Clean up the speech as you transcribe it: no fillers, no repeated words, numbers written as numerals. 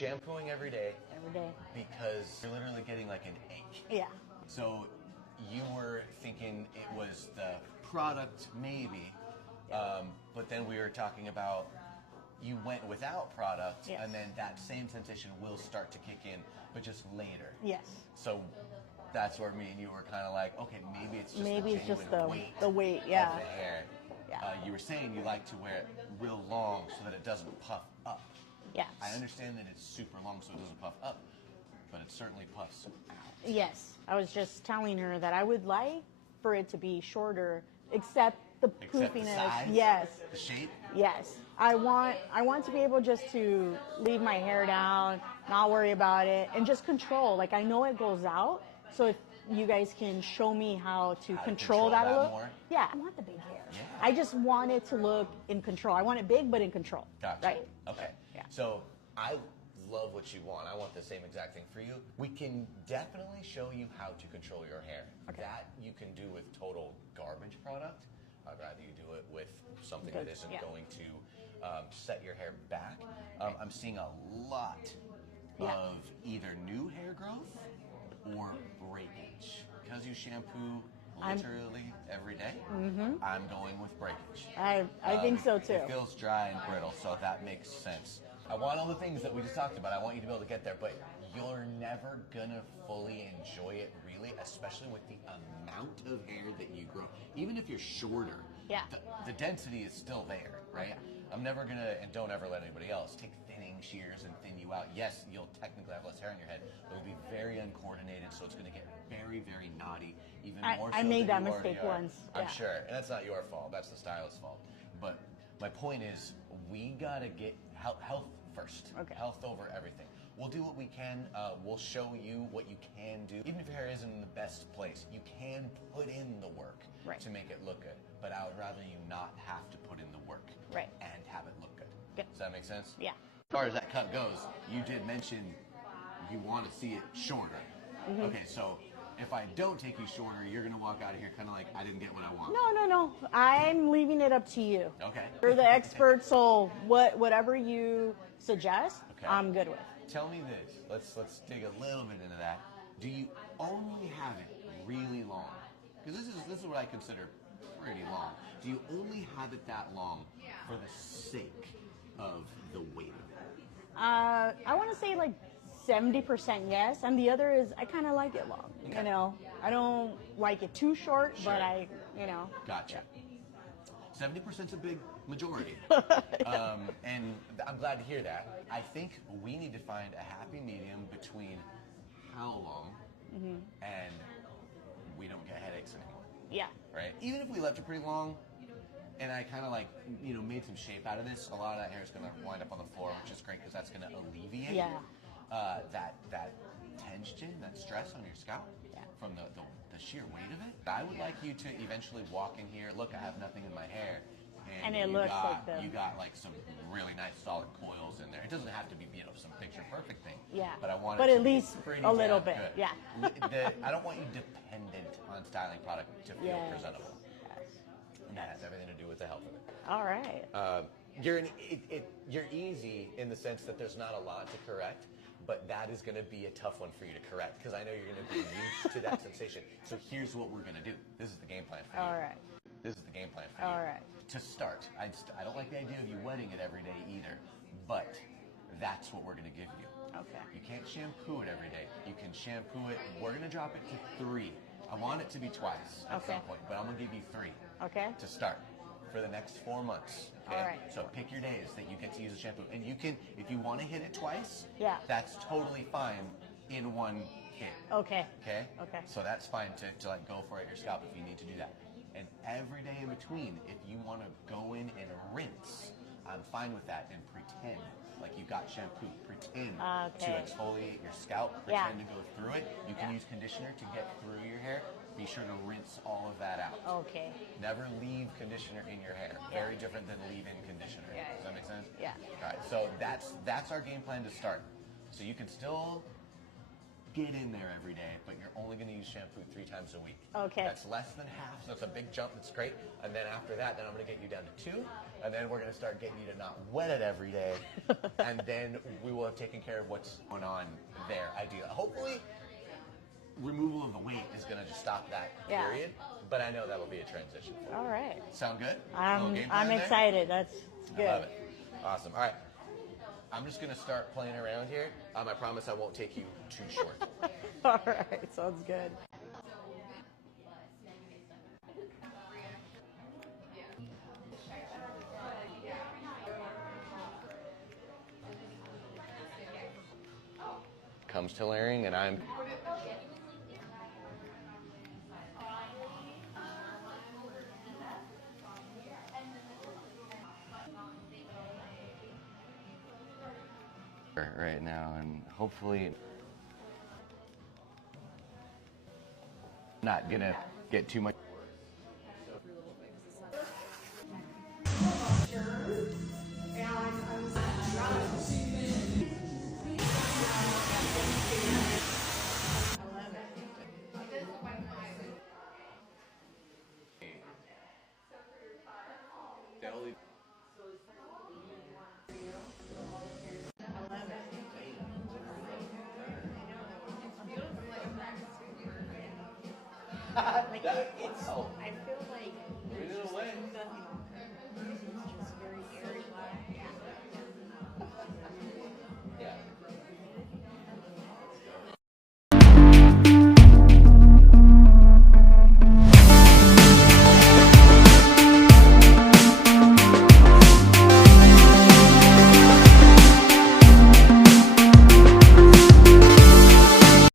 shampooing every day. Every day. Because you're literally getting like an ache. Yeah. So you were thinking it was the product, maybe, but then we were talking about you went without product, Yes. and then that same sensation will start to kick in, but just later. Yes. So that's where me and you were kind of like, okay, maybe it's just the weight, yeah. of the hair. Yeah. You were saying you like to wear it real long so that it doesn't puff up. Yes. I understand that it's super long so it doesn't puff up, but it certainly puffs out. Yes. I was just telling her that I would like for it to be shorter, except the Except the poofiness. size? Yes. The shape? Yes. I want to be able just to leave my hair down, not worry about it, and just control. Like, I know it goes out, so if you guys can show me how to control that a little. More? Yeah, I want the big hair. Yeah. I just want it to look in control. I want it big, but in control. Gotcha. Right? Okay. Yeah. So I love what you want. I want the same exact thing for you. We can definitely show you how to control your hair. Okay. That you can do with total garbage product. I'd rather you do it with something Good. that isn't Yeah. going to set your hair back. I'm seeing a lot Yeah. of either new hair growth or breakage. Because you shampoo literally every day, I'm going with breakage. I think so too. It feels dry and brittle, so that makes sense. I want all the things that we just talked about. I want you to be able to get there, but you're never gonna fully enjoy it, really, especially with the amount of hair that you grow. Even if you're shorter, Yeah. the density is still there, right? I'm never gonna, and don't ever let anybody else, take thinning shears and thin you out. Yes, you'll technically have less hair on your head, but it'll be very uncoordinated, so it's gonna get very, very knotty, even more so I made than that you already mistake are. once. I'm Yeah. sure, and that's not your fault. That's the stylist's fault. But my point is, we gotta get health first. Okay. Health over everything. We'll do what we can. We'll show you what you can do. Even if your hair isn't in the best place, you can put in the work Right. to make it look good. But I would rather you not have to put in the work Right. and have it look good. Okay. Does that make sense? Yeah. As far as that cut goes, you did mention you want to see it shorter. Mm-hmm. Okay, so if I don't take you shorter, you're going to walk out of here kind of like, I didn't get what I want. No. I'm leaving it up to you. Okay. You're the expert, so whatever you suggest, Okay. I'm good with. Tell me this. Let's dig a little bit into that. Do you only have it really long? Because this is what I consider pretty long. Do you only have it that long for the sake of the weight of it? I want to say like 70% yes, and the other is I kind of like it long. Okay. You know, I don't like it too short, Sure. but I, you know. Gotcha. 70% is a big majority. And I'm glad to hear that. I think we need to find a happy medium between how long and we don't get headaches anymore, Yeah. right? Even if we left it pretty long and I kind of like, made some shape out of this, a lot of that hair is going to wind up on the floor, which is great because that's going to alleviate Yeah. that tension, that stress on your scalp from the sheer weight of it. I would like you to eventually walk in here. Look, I have nothing in my hair. And it looks like you got like some really nice solid coils in there. It doesn't have to be some picture perfect thing. Yeah. But I want But it at to be least pretty a little damn bit, good. yeah. I don't want you dependent on styling product to feel Yes. presentable. Yes. And that has everything to do with the health of it. All right. You're easy in the sense that there's not a lot to correct, but that is going to be a tough one for you to correct because I know you're going to be used to that sensation. So here's what we're going to do. This is the game plan for you. All right. This is the game plan for you. All right. To start, I don't like the idea of you wetting it every day either, but that's what we're going to give you. Okay. You can't shampoo it every day. You can shampoo it. We're going to drop it to 3. I want it to be twice at some point, but I'm going to give you 3. Okay. To start for the next 4 months. Okay? All right. So pick your days that you get to use the shampoo. And you can, if you want to hit it twice, that's totally fine in one hit. Okay. Okay? Okay. So that's fine to like go for it your scalp if you need to do that. And every day in between, if you want to go in and rinse, I'm fine with that and pretend like you got shampoo. Pretend to exfoliate your scalp. Pretend to go through it. You can use conditioner to get through your hair. Be sure to rinse all of that out. Okay. Never leave conditioner in your hair. Very different than leave-in conditioner. Does that make sense? Yeah. All right. So that's our game plan to start. So you can still get in there every day, but you're only going to use shampoo 3 times a week. Okay. That's less than half, so it's a big jump. That's great. And then after that, then I'm going to get you down to 2, and then we're going to start getting you to not wet it every day, and then we will have taken care of what's going on there. Ideal. Hopefully, removal of the weight is going to just stop that period, but I know that'll be a transition. All right. Sound good? I'm excited. That's good. I love it. Awesome. All right. I'm just going to start playing around here. I promise I won't take you too short. All right. Sounds good. Comes to layering, and I'm... right now, and hopefully not gonna get too much.